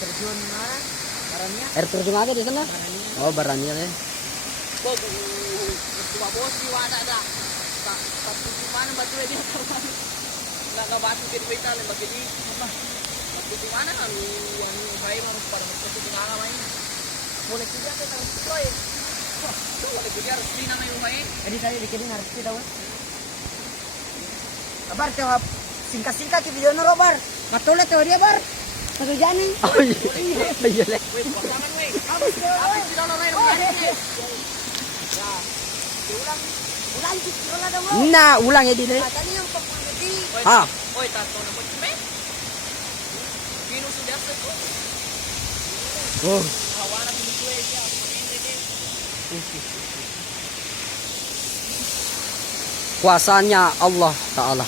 terjun mana? Barangnya? Air terjun lagi di sana. Barangnya. Oh, barangnya deh. Cuma bos di mana dah? Tapi di mana batu dia kawan? Nggak batu jadi kita lembak jadi apa? Batu di mana lalu anu bayi harus pada batu di mana main? Boleh kerja kita harus deploy. Boleh kerja harus di nama yang main. Jadi saya bikin harus tidak wes. Kabar jawab singkat-singkat di video nero bar. Matulah tuh dia bar. Satu jani. Oh iya. Iya leh. Weh, pasangan weh. Habis tidak loreng lagi. Ya. Diulang. Ulang dulu dong. Nah, ulang ya di deh. Tadi yang 40 detik. Ah. Oi, tato na mo cime. Pino sudah ko. Oh. Hawana pintu siya. Kuasanya Allah Ta'ala.